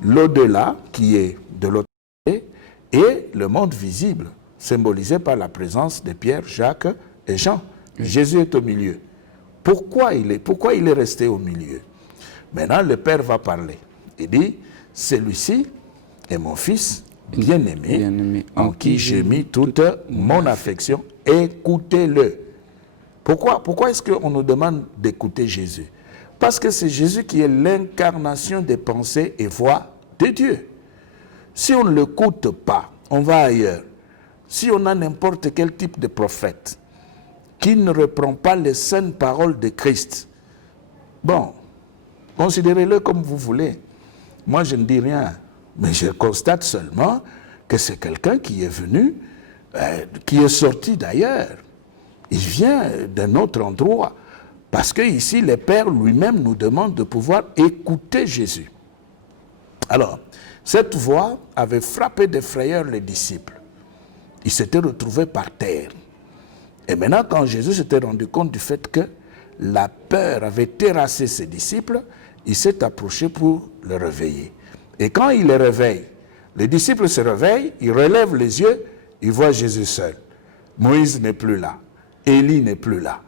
l'au-delà qui est de l'autre côté et le monde visible, symbolisé par la présence de Pierre, Jacques et Jean. Jésus est au milieu. Pourquoi il est resté au milieu? Maintenant, le Père va parler. Il dit, celui-ci est mon fils bien-aimé, en qui j'ai mis toute mon affection. Écoutez-le. Pourquoi est-ce qu'on nous demande d'écouter Jésus? Parce que c'est Jésus qui est l'incarnation des pensées et voix de Dieu. Si on ne l'écoute pas, on va ailleurs. Si on a n'importe quel type de prophète qui ne reprend pas les saintes paroles de Christ, bon, considérez-le comme vous voulez. Moi, je ne dis rien, mais je constate seulement que c'est quelqu'un qui est venu, qui est sorti d'ailleurs. Il vient d'un autre endroit. Parce que ici, le Père lui-même nous demande de pouvoir écouter Jésus. Alors, cette voix avait frappé de frayeur les disciples. Ils s'étaient retrouvés par terre. Et maintenant, quand Jésus s'était rendu compte du fait que la peur avait terrassé ses disciples, il s'est approché pour le réveiller. Et quand il les réveille, les disciples se réveillent, ils relèvent les yeux, ils voient Jésus seul. Moïse n'est plus là. Élie n'est plus là.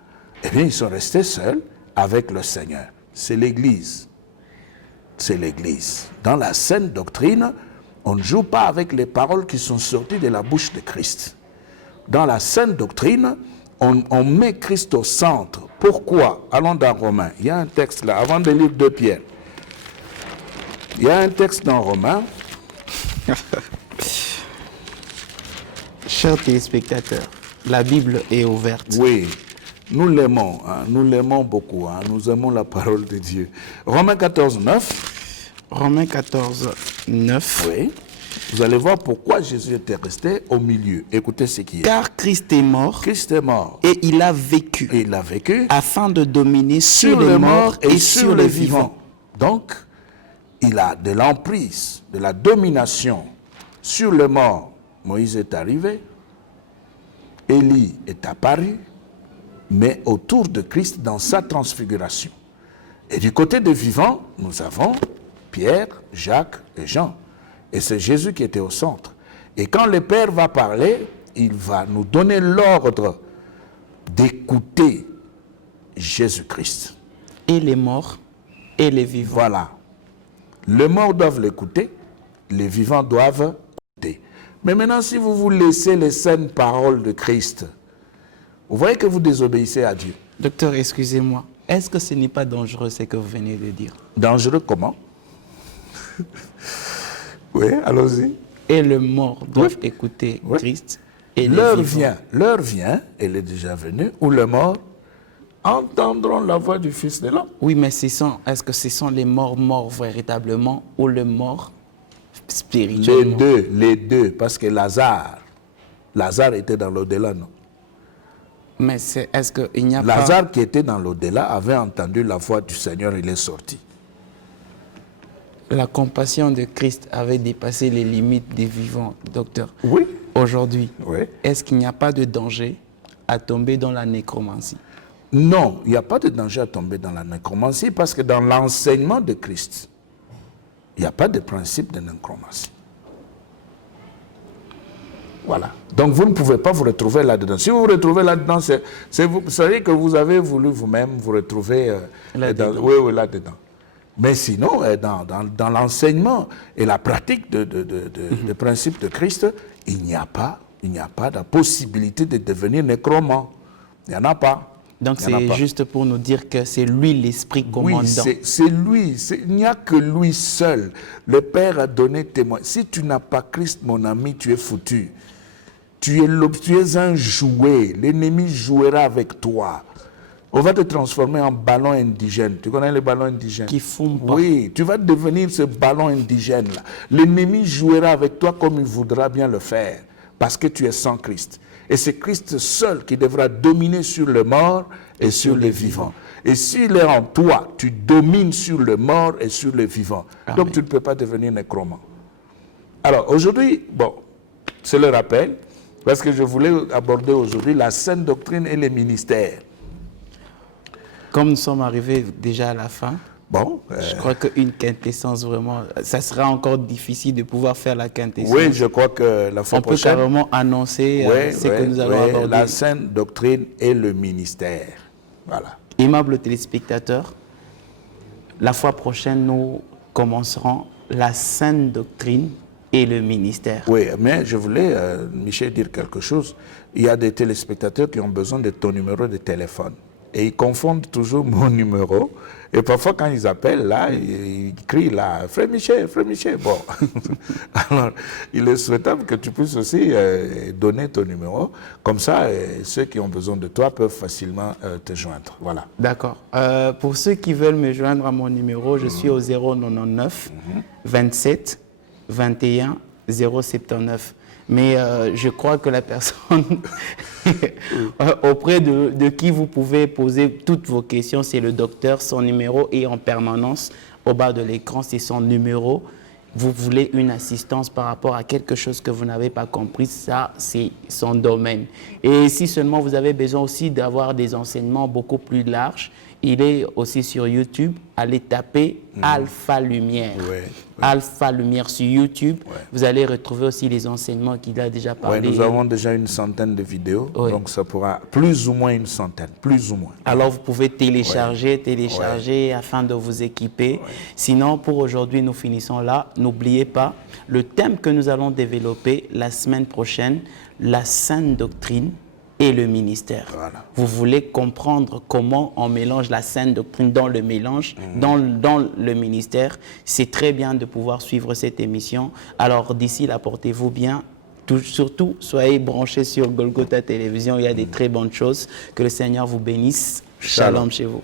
Eh bien, ils sont restés seuls avec le Seigneur. C'est l'Église. C'est l'Église. Dans la saine doctrine, on ne joue pas avec les paroles qui sont sorties de la bouche de Christ. Dans la saine doctrine, on met Christ au centre. Pourquoi? Allons dans Romains. Il y a un texte là, avant de lire 2 Pierre. Il y a un texte dans Romains. Chers téléspectateurs, la Bible est ouverte. Oui, nous l'aimons, hein, nous l'aimons beaucoup, hein, nous aimons la parole de Dieu. Romains 14, 9. Romains 14, 9. Oui. Vous allez voir pourquoi Jésus était resté au milieu. Écoutez ce qui est. Car Christ est mort. Christ est mort. Et il a vécu. Et il a vécu. Afin de dominer sur les morts et sur les vivants. Donc, il a de l'emprise, de la domination sur le mort. Moïse est arrivé, Élie est apparu, mais autour de Christ dans sa transfiguration. Et du côté des vivants, nous avons Pierre, Jacques et Jean. Et c'est Jésus qui était au centre. Et quand le Père va parler, il va nous donner l'ordre d'écouter Jésus-Christ. Et les morts et les vivants. Voilà. Les morts doivent l'écouter, les vivants doivent l'écouter. Mais maintenant, si vous vous laissez les saines paroles de Christ, vous voyez que vous désobéissez à Dieu. Docteur, excusez-moi. Est-ce que ce n'est pas dangereux ce que vous venez de dire? Dangereux comment? Oui, allons-y. Et les morts doivent écouter Christ. Et l'heure vient, elle est déjà venue, où les morts entendront la voix du Fils de l'homme. Oui, mais est-ce que ce sont les morts véritablement ou les morts spirituellement? Les deux, parce que Lazare était dans l'au-delà, non? Mais est-ce qu'il n'y a pas... Lazare qui était dans l'au-delà avait entendu la voix du Seigneur, il est sorti. La compassion de Christ avait dépassé les limites des vivants, docteur. Oui. Aujourd'hui, oui. Est-ce qu'il n'y a pas de danger à tomber dans la nécromancie? Non, il n'y a pas de danger à tomber dans la nécromancie parce que dans l'enseignement de Christ, il n'y a pas de principe de nécromancie. Voilà. Donc vous ne pouvez pas vous retrouver là-dedans. Si vous vous retrouvez là-dedans, vous savez que vous avez voulu vous-même vous retrouver là-dedans. Mais sinon, dans l'enseignement et la pratique des principes de Christ, il n'y a pas de possibilité de devenir nécromant. Il n'y en a pas. Donc c'est juste pour nous dire que c'est lui l'esprit commandant. Oui, c'est lui. Il n'y a que lui seul. Le Père a donné témoin. Si tu n'as pas Christ, mon ami, tu es foutu. Tu es un jouet. L'ennemi jouera avec toi. On va te transformer en ballon indigène. Tu connais les ballons indigènes? Qui fument pas. Oui, tu vas devenir ce ballon indigène-là. L'ennemi jouera avec toi comme il voudra bien le faire. Parce que tu es sans Christ. Et c'est Christ seul qui devra dominer sur le mort et sur les vivants. Et s'il est en toi, tu domines sur le mort et sur les vivants. Amen. Donc tu ne peux pas devenir nécromant. Alors aujourd'hui, c'est le rappel, parce que je voulais aborder aujourd'hui la saine doctrine et les ministères. Comme nous sommes arrivés déjà à la fin, je crois qu'une quintessence vraiment, ça sera encore difficile de pouvoir faire la quintessence. Oui, je crois que la fois prochaine... On peut carrément annoncer ce que nous allons aborder. La saine doctrine et le ministère. Voilà. Aimables téléspectateurs, la fois prochaine, nous commencerons la saine doctrine et le ministère. Oui, mais je voulais, Michel, dire quelque chose. Il y a des téléspectateurs qui ont besoin de ton numéro de téléphone. Et ils confondent toujours mon numéro. Et parfois, quand ils appellent, là, ils crient là, Frère Michel, Frère Michel. Bon. Alors, il est souhaitable que tu puisses aussi donner ton numéro. Comme ça, ceux qui ont besoin de toi peuvent facilement te joindre. Voilà. D'accord. Pour ceux qui veulent me joindre à mon numéro, je suis au 099 27 21 079. Mais je crois que la personne auprès de qui vous pouvez poser toutes vos questions, c'est le docteur. Son numéro est en permanence au bas de l'écran, c'est son numéro. Vous voulez une assistance par rapport à quelque chose que vous n'avez pas compris, ça c'est son domaine. Et si seulement vous avez besoin aussi d'avoir des enseignements beaucoup plus larges, il est aussi sur YouTube. Allez taper Alpha Lumière. Alpha Lumière sur YouTube. Vous allez retrouver aussi les enseignements qu'il a déjà parlé. Nous avons déjà une centaine de vidéos, donc ça pourra plus ou moins une centaine, plus ou moins. Alors vous pouvez télécharger afin de vous équiper. Sinon, pour aujourd'hui, nous finissons là. N'oubliez pas, le thème que nous allons développer la semaine prochaine, la saine doctrine et le ministère. Voilà. Vous voulez comprendre comment on mélange la saine doctrine dans le mélange, dans le ministère. C'est très bien de pouvoir suivre cette émission. Alors d'ici là, portez-vous bien. Surtout, soyez branchés sur Golgotha Télévision. Il y a des très bonnes choses. Que le Seigneur vous bénisse. Shalom chez vous.